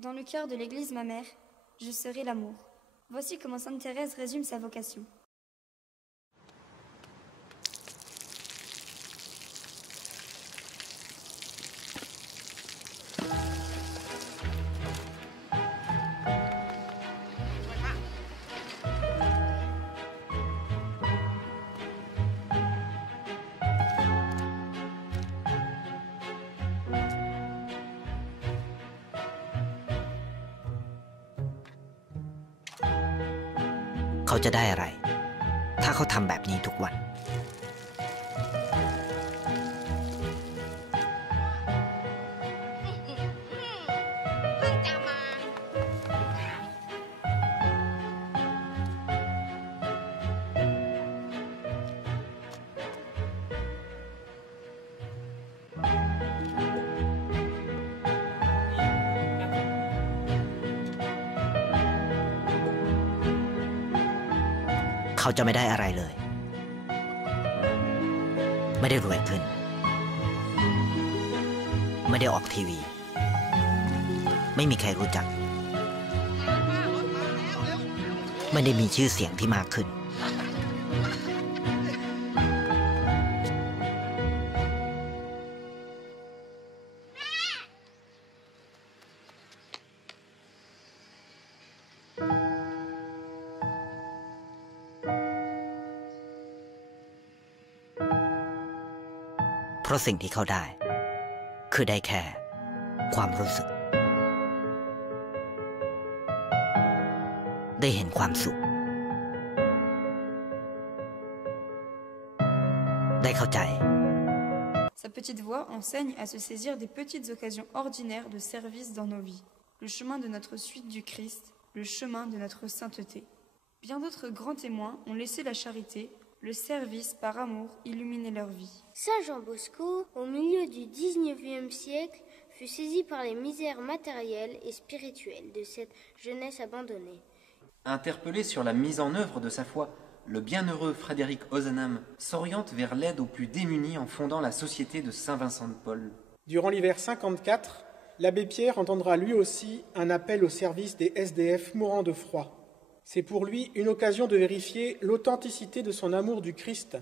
Dans le cœur de l'Église ma mère, je serai l'amour. Voici comment sainte Thérèse résume sa vocation. Ilsจะได้อะไรถ้าเขาทำแบบนี้ทุกวันเขาจะไม่ได้อะไรเลยไม่ได้รวยขึ้นไม่ได้ออกทีวีไม่มีใครรู้จักไม่ได้มีชื่อเสียงที่มากขึ้นเพราะสิ่งที่เขาได้คือได้แค่ความรู้สึกได้เห็นความสุขได้เข้าใจ Sa petite voix enseigne à se saisir des petites occasions ordinaires de service dans nos vies, le chemin de notre suite du Christ, le chemin de notre sainteté. Bien d'autres grands témoins ont laissé la charité, le service par amour illuminer leur vie. Saint Jean Bosco, au milieu du XIXe siècle, fut saisi par les misères matérielles et spirituelles de cette jeunesse abandonnée. Interpellé sur la mise en œuvre de sa foi, le bienheureux Frédéric Ozanam s'oriente vers l'aide aux plus démunis en fondant la Société de Saint-Vincent de Paul. Durant l'hiver 54, l'abbé Pierre entendra lui aussi un appel au service des SDF mourant de froid. C'est pour lui une occasion de vérifier l'authenticité de son amour du Christ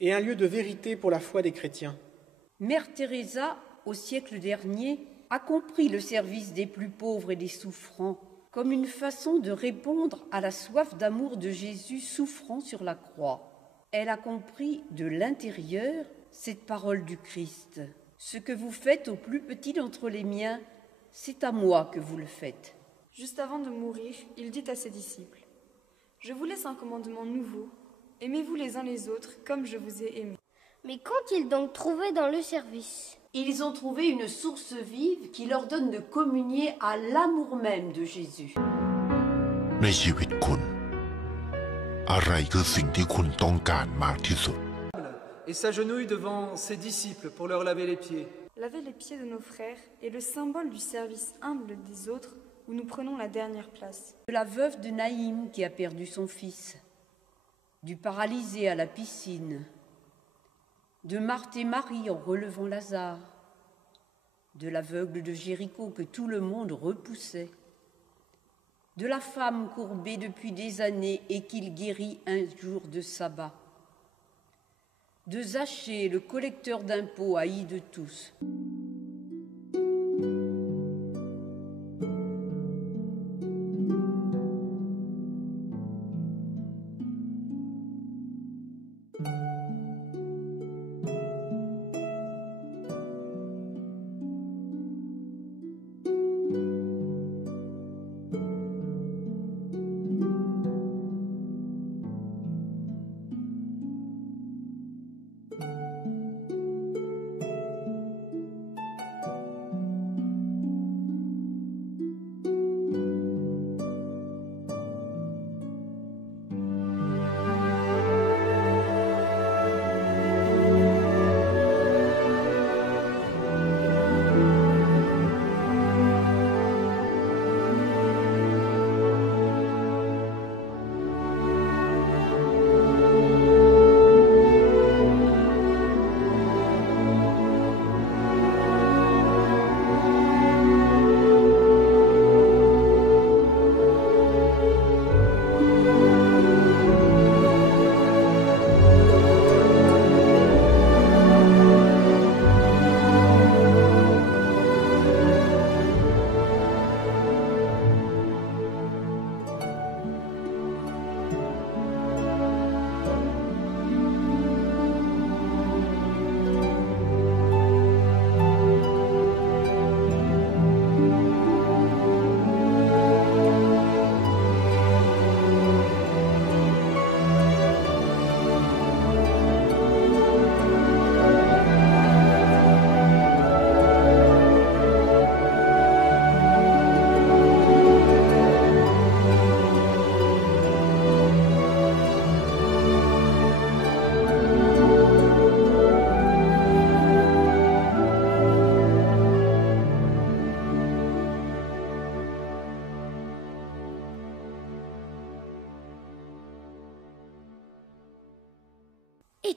et un lieu de vérité pour la foi des chrétiens. Mère Teresa, au siècle dernier, a compris le service des plus pauvres et des souffrants comme une façon de répondre à la soif d'amour de Jésus souffrant sur la croix. Elle a compris de l'intérieur cette parole du Christ. Ce que vous faites au plus petit d'entre les miens, c'est à moi que vous le faites. Juste avant de mourir, il dit à ses disciples : Je vous laisse un commandement nouveau. Aimez-vous les uns les autres comme je vous ai aimés. Mais qu'ont-ils donc trouvé dans le service ? Ils ont trouvé une source vive qui leur donne de communier à l'amour même de Jésus. ในชีวิตคุณอะไรคือสิ่งที่คุณต้องการมากที่สุด Et s'agenouille devant ses disciples pour leur laver les pieds. Laver les pieds de nos frères est le symbole du service humble des autres où nous prenons la dernière place. De la veuve de Naïm qui a perdu son fils, du paralysé à la piscine, de Marthe et Marie en relevant Lazare, de l'aveugle de Jéricho que tout le monde repoussait, de la femme courbée depuis des années et qu'il guérit un jour de sabbat, de Zachée, le collecteur d'impôts haï de tous.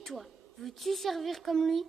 toi, veux-tu servir comme lui ?